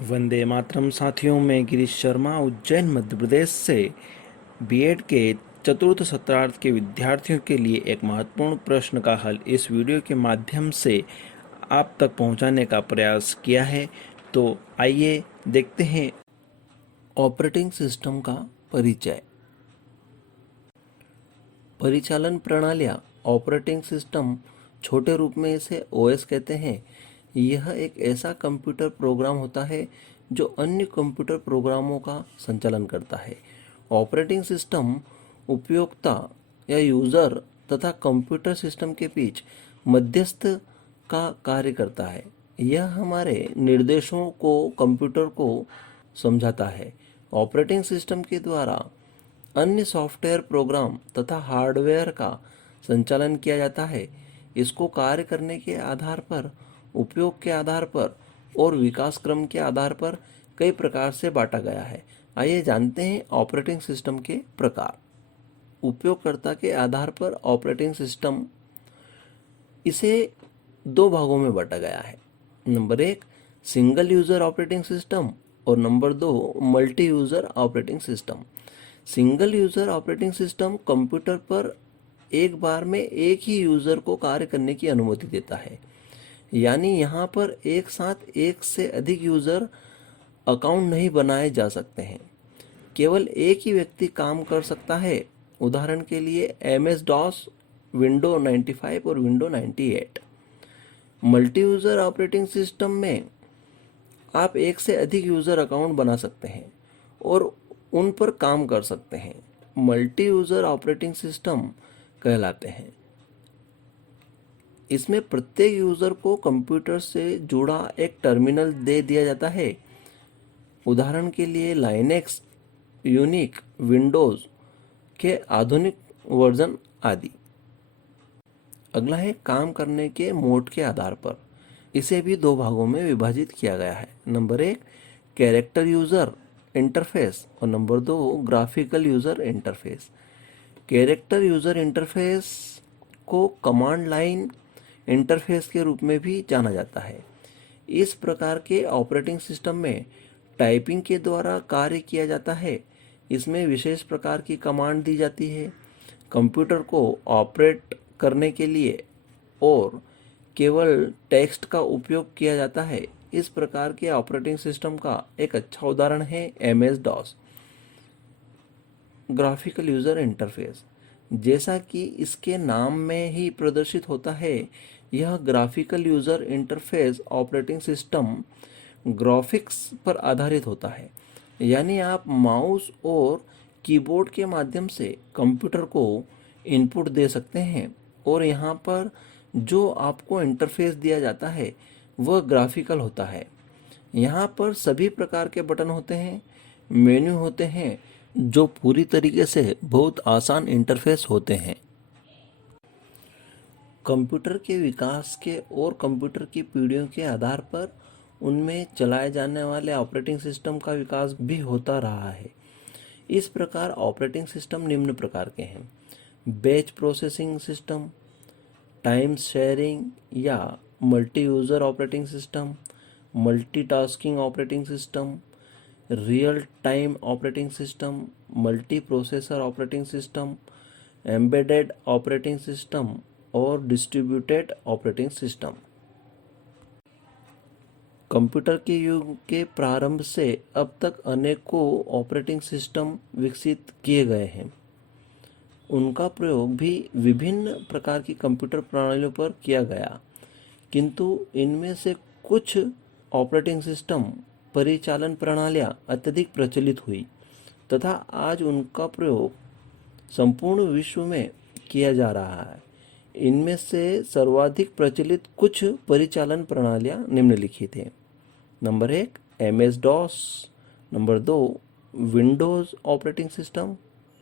वंदे मातरम साथियों, मैं गिरीश शर्मा उज्जैन मध्य प्रदेश से बीएड के चतुर्थ सत्रार्थ के विद्यार्थियों के लिए एक महत्वपूर्ण प्रश्न का हल इस वीडियो के माध्यम से आप तक पहुंचाने का प्रयास किया है। तो आइए देखते हैं ऑपरेटिंग सिस्टम का परिचय। परिचालन प्रणालियाँ ऑपरेटिंग सिस्टम, छोटे रूप में इसे ओएस कहते हैं। यह एक ऐसा कंप्यूटर प्रोग्राम होता है जो अन्य कंप्यूटर प्रोग्रामों का संचालन करता है। ऑपरेटिंग सिस्टम उपयोक्ता या यूज़र तथा कंप्यूटर सिस्टम के बीच मध्यस्थ का कार्य करता है। यह हमारे निर्देशों को कंप्यूटर को समझाता है। ऑपरेटिंग सिस्टम के द्वारा अन्य सॉफ्टवेयर प्रोग्राम तथा हार्डवेयर का संचालन किया जाता है। इसको कार्य करने के आधार पर, उपयोग के आधार पर और विकास क्रम के आधार पर कई प्रकार से बांटा गया है। आइए जानते हैं ऑपरेटिंग सिस्टम के प्रकार। उपयोगकर्ता के आधार पर ऑपरेटिंग सिस्टम, इसे दो भागों में बांटा गया है। Number 1 single user operating system और number 2 multi user operating system. Single user operating system computer पर एक बार में एक ही यूज़र को कार्य करने की अनुमति देता है, यानी यहाँ पर एक साथ एक से अधिक यूज़र अकाउंट नहीं बनाए जा सकते हैं। केवल एक ही व्यक्ति काम कर सकता है। उदाहरण के लिए MS DOS, विंडो 95 और window 98। Multi user operating system में आप एक से अधिक यूज़र अकाउंट बना सकते हैं और उन पर काम कर सकते हैं। मल्टी यूज़र ऑपरेटिंग सिस्टम कहलाते हैं। इसमें प्रत्येक यूज़र को कंप्यूटर से जुड़ा एक टर्मिनल दे दिया जाता है। उदाहरण के लिए लाइनेक्स, यूनिक, विंडोज़ के आधुनिक वर्जन आदि। अगला है काम करने के मोड के आधार पर। इसे भी दो भागों में विभाजित किया गया है। नंबर 1 कैरेक्टर यूज़र इंटरफेस और number 2 graphical user interface. Character user interface को कमांड लाइन इंटरफेस के रूप में भी जाना जाता है। इस प्रकार के ऑपरेटिंग सिस्टम में टाइपिंग के द्वारा कार्य किया जाता है। इसमें विशेष प्रकार की कमांड दी जाती है कंप्यूटर को ऑपरेट करने के लिए और केवल टेक्स्ट का उपयोग किया जाता है। इस प्रकार के ऑपरेटिंग सिस्टम का एक अच्छा उदाहरण है MS DOS। Graphical user interface, जैसा कि इसके नाम में ही प्रदर्शित होता है, यह graphical user interface operating system graphics पर आधारित होता है, यानी आप माउस और कीबोर्ड के माध्यम से कंप्यूटर को इनपुट दे सकते हैं और यहाँ पर जो आपको इंटरफेस दिया जाता है वह ग्राफिकल होता है। यहाँ पर सभी प्रकार के बटन होते हैं, मेन्यू होते हैं, जो पूरी तरीके से बहुत आसान इंटरफेस होते हैं। कंप्यूटर के विकास के और कंप्यूटर की पीढ़ियों के आधार पर उनमें चलाए जाने वाले ऑपरेटिंग सिस्टम का विकास भी होता रहा है। इस प्रकार ऑपरेटिंग सिस्टम निम्न प्रकार के हैं: batch processing system, time sharing या multi user operating system, multitasking operating system, real time operating system, multi processor operating system, embedded operating system और डिस्ट्रीब्यूटेड ऑपरेटिंग सिस्टम। कंप्यूटर के युग के प्रारंभ से अब तक अनेकों ऑपरेटिंग सिस्टम विकसित किए गए हैं। उनका प्रयोग भी विभिन्न प्रकार की कंप्यूटर प्रणालियों पर किया गया, किंतु इनमें से कुछ ऑपरेटिंग सिस्टम परिचालन प्रणालियाँ अत्यधिक प्रचलित हुई तथा आज उनका प्रयोग संपूर्ण विश्व में किया जा रहा है। इनमें से सर्वाधिक प्रचलित कुछ परिचालन प्रणालियाँ निम्नलिखित हैं। Number 1 MS DOS, number 2 Windows operating system,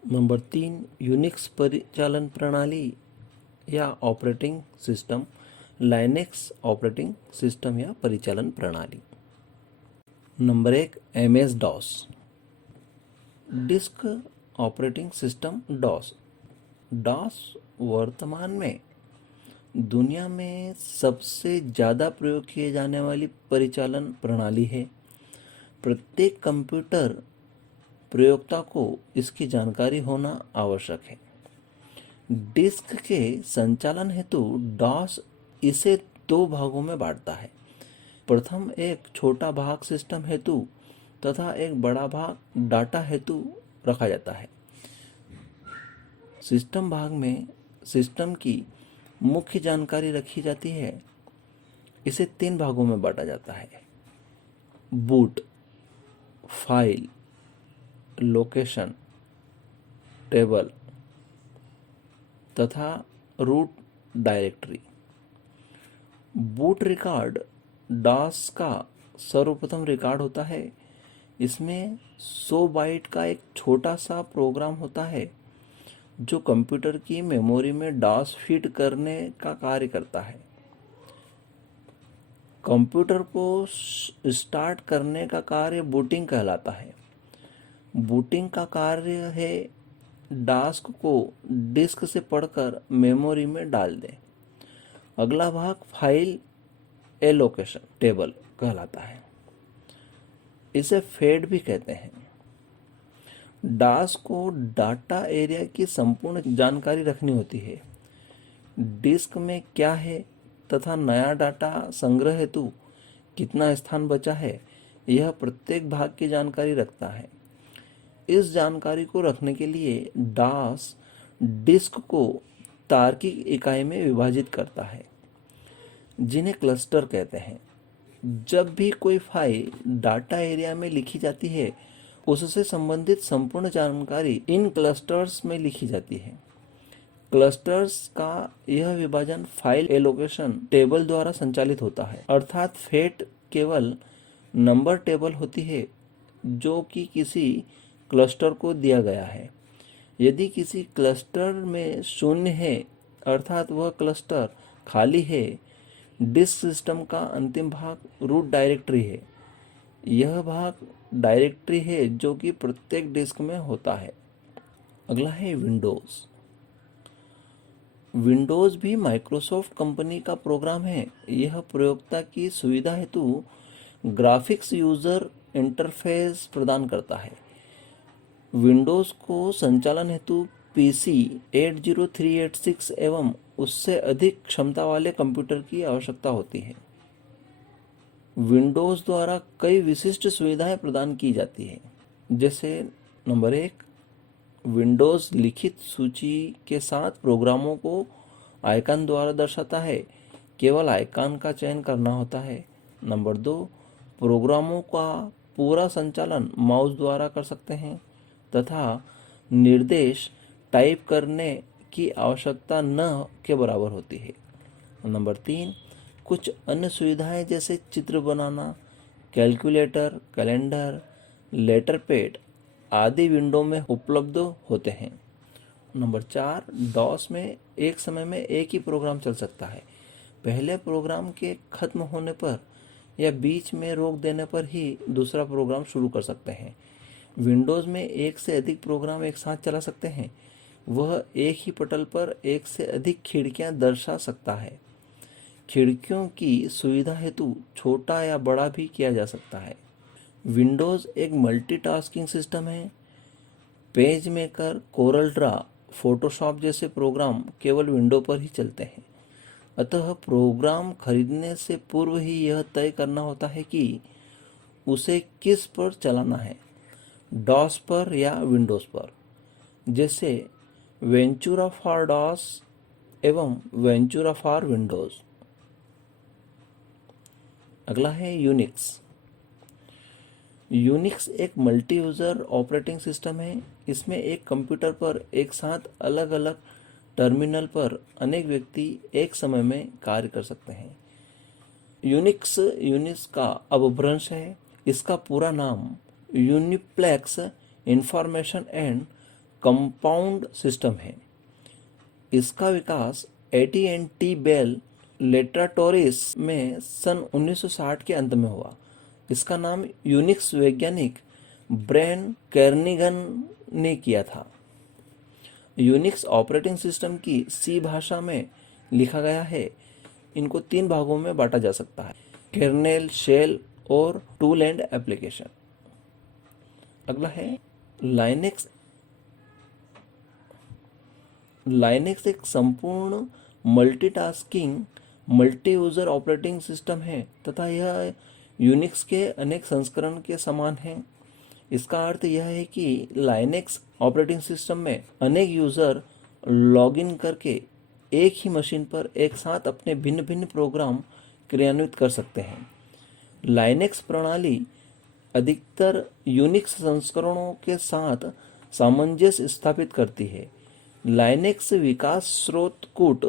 number 3 Unix परिचालन प्रणाली या operating system, Linux operating system या परिचालन प्रणाली। Number 1 MS DOS, disk operating system DOS। DOS वर्तमान में दुनिया में सबसे ज़्यादा प्रयोग किए जाने वाली परिचालन प्रणाली है। प्रत्येक कंप्यूटर प्रयोक्ता को इसकी जानकारी होना आवश्यक है। डिस्क के संचालन हेतु डॉस इसे दो भागों में बांटता है। प्रथम एक छोटा भाग सिस्टम हेतु तथा एक बड़ा भाग डाटा हेतु रखा जाता है। सिस्टम भाग में सिस्टम की मुख्य जानकारी रखी जाती है। इसे तीन भागों में बांटा जाता है: बूट, फाइल, लोकेशन टेबल तथा root directory. Boot record DOS का सर्वप्रथम रिकॉर्ड होता है। इसमें 100 बाइट का एक छोटा सा प्रोग्राम होता है जो कंप्यूटर की मेमोरी में डॉस फीड करने का कार्य करता है। कंप्यूटर को स्टार्ट करने का कार्य बूटिंग कहलाता है। बूटिंग का कार्य है डॉस को डिस्क से पढ़कर मेमोरी में डाल दें। अगला भाग फाइल एलोकेशन टेबल कहलाता है। इसे फेड भी कहते हैं। डॉस को डाटा एरिया की संपूर्ण जानकारी रखनी होती है। डिस्क में क्या है तथा नया डाटा संग्रह हेतु कितना स्थान बचा है, यह प्रत्येक भाग की जानकारी रखता है। इस जानकारी को रखने के लिए डॉस डिस्क को तार्किक इकाई में विभाजित करता है, जिन्हें क्लस्टर कहते हैं। जब भी कोई फाइल डाटा एरिया में लिखी जाती है, उससे संबंधित संपूर्ण जानकारी इन क्लस्टर्स में लिखी जाती है। क्लस्टर्स का यह विभाजन फाइल एलोकेशन टेबल द्वारा संचालित होता है, अर्थात फेट केवल नंबर टेबल होती है जो कि किसी क्लस्टर को दिया गया है। यदि किसी क्लस्टर में शून्य है, अर्थात वह क्लस्टर खाली है। डिस्क सिस्टम का अंतिम भाग रूट डायरेक्टरी है। यह भाग डायरेक्टरी है जो कि प्रत्येक डिस्क में होता है। अगला है विंडोज़। विंडोज़ भी माइक्रोसॉफ्ट कंपनी का प्रोग्राम है। यह प्रयोक्ता की सुविधा हेतु ग्राफिक्स यूजर इंटरफेस प्रदान करता है। विंडोज़ को संचालन हेतु पीसी 80386 एवं उससे अधिक क्षमता वाले कंप्यूटर की आवश्यकता होती है। विंडोज़ द्वारा कई विशिष्ट सुविधाएं प्रदान की जाती है, जैसे नंबर 1, विंडोज़ लिखित सूची के साथ प्रोग्रामों को आइकन द्वारा दर्शाता है। केवल आइकन का चयन करना होता है। नंबर 2, प्रोग्रामों का पूरा संचालन माउस द्वारा कर सकते हैं तथा निर्देश टाइप करने की आवश्यकता न के बराबर होती है। नंबर 3, कुछ अन्य सुविधाएं जैसे चित्र बनाना, कैलकुलेटर, कैलेंडर, लेटर पैड आदि विंडो में उपलब्ध होते हैं। नंबर 4, डॉस में एक समय में एक ही प्रोग्राम चल सकता है। पहले प्रोग्राम के खत्म होने पर या बीच में रोक देने पर ही दूसरा प्रोग्राम शुरू कर सकते हैं। विंडोज़ में एक से अधिक प्रोग्राम एक साथ चला सकते हैं। वह एक ही पटल पर एक से अधिक खिड़कियां दर्शा सकता है। खिड़कियों की सुविधा हेतु छोटा या बड़ा भी किया जा सकता है। विंडोज़ एक मल्टीटास्किंग सिस्टम है। Page maker, Corel Draw, Photoshop जैसे प्रोग्राम केवल विंडो पर ही चलते हैं। अतः प्रोग्राम खरीदने से पूर्व ही यह तय करना होता है कि उसे किस पर चलाना है, डॉस पर या विंडोज़ पर, जैसे वेंचुरा फॉर डॉस एवं वेंचुरा फॉर विंडोज़। अगला है यूनिक्स। यूनिक्स एक मल्टी यूज़र ऑपरेटिंग सिस्टम है। इसमें एक कंप्यूटर पर एक साथ अलग अलग टर्मिनल पर अनेक व्यक्ति एक समय में कार्य कर सकते हैं। यूनिक्स यूनिक्स का अपभ्रंश है। इसका पूरा नाम यूनिप्लेक्स इंफॉर्मेशन एंड कंपाउंड सिस्टम है। इसका विकास AT&T बेल लेटोरेटोरिस में सन 1960 के अंत में हुआ। इसका नाम यूनिक्स वैज्ञानिक ब्रेन केर्निगन ने किया था। यूनिक्स ऑपरेटिंग सिस्टम की C भाषा में लिखा गया है। इनको 3 भागों में बांटा जा सकता है: कर्नेल, शेल और टूल एंड एप्लीकेशन। अगला है लाइनेक्स। लाइनेक्स एक संपूर्ण multitasking multi user operating system है तथा यह यूनिक्स के अनेक संस्करण के समान है। इसका अर्थ यह है कि लाइनेक्स ऑपरेटिंग सिस्टम में अनेक यूजर लॉगिन करके एक ही मशीन पर एक साथ अपने भिन्न भिन्न प्रोग्राम क्रियान्वित कर सकते हैं। लाइनेक्स प्रणाली अधिकतर यूनिक्स संस्करणों के साथ सामंजस्य स्थापित करती है। लाइनेक्स विकास स्रोत कूट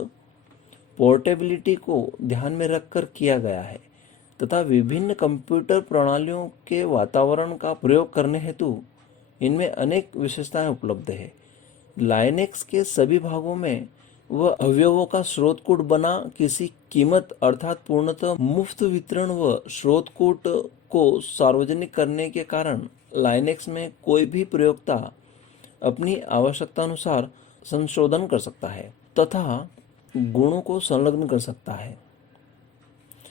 पोर्टेबिलिटी को ध्यान में रखकर किया गया है तथा विभिन्न कंप्यूटर प्रणालियों के वातावरण का प्रयोग करने हेतु इनमें अनेक विशेषताएं उपलब्ध है। लाइनेक्स के सभी भागों में वह अवयवों का स्रोत कोड बना किसी कीमत अर्थात पूर्णतः मुफ्त वितरण व स्रोत कोड को सार्वजनिक करने के कारण लाइनेक्स में कोई भी प्रयोक्ता अपनी आवश्यकता अनुसार संशोधन कर सकता है तथा गुणों को संलग्न कर सकता है।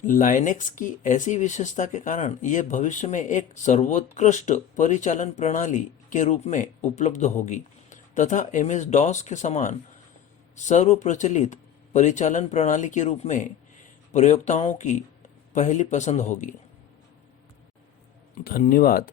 लाइनेक्स की ऐसी विशेषता के कारण यह भविष्य में एक सर्वोत्कृष्ट परिचालन प्रणाली के रूप में उपलब्ध होगी तथा MS DOS के समान सर्वप्रचलित परिचालन प्रणाली के रूप में प्रयोक्ताओं की पहली पसंद होगी। धन्यवाद।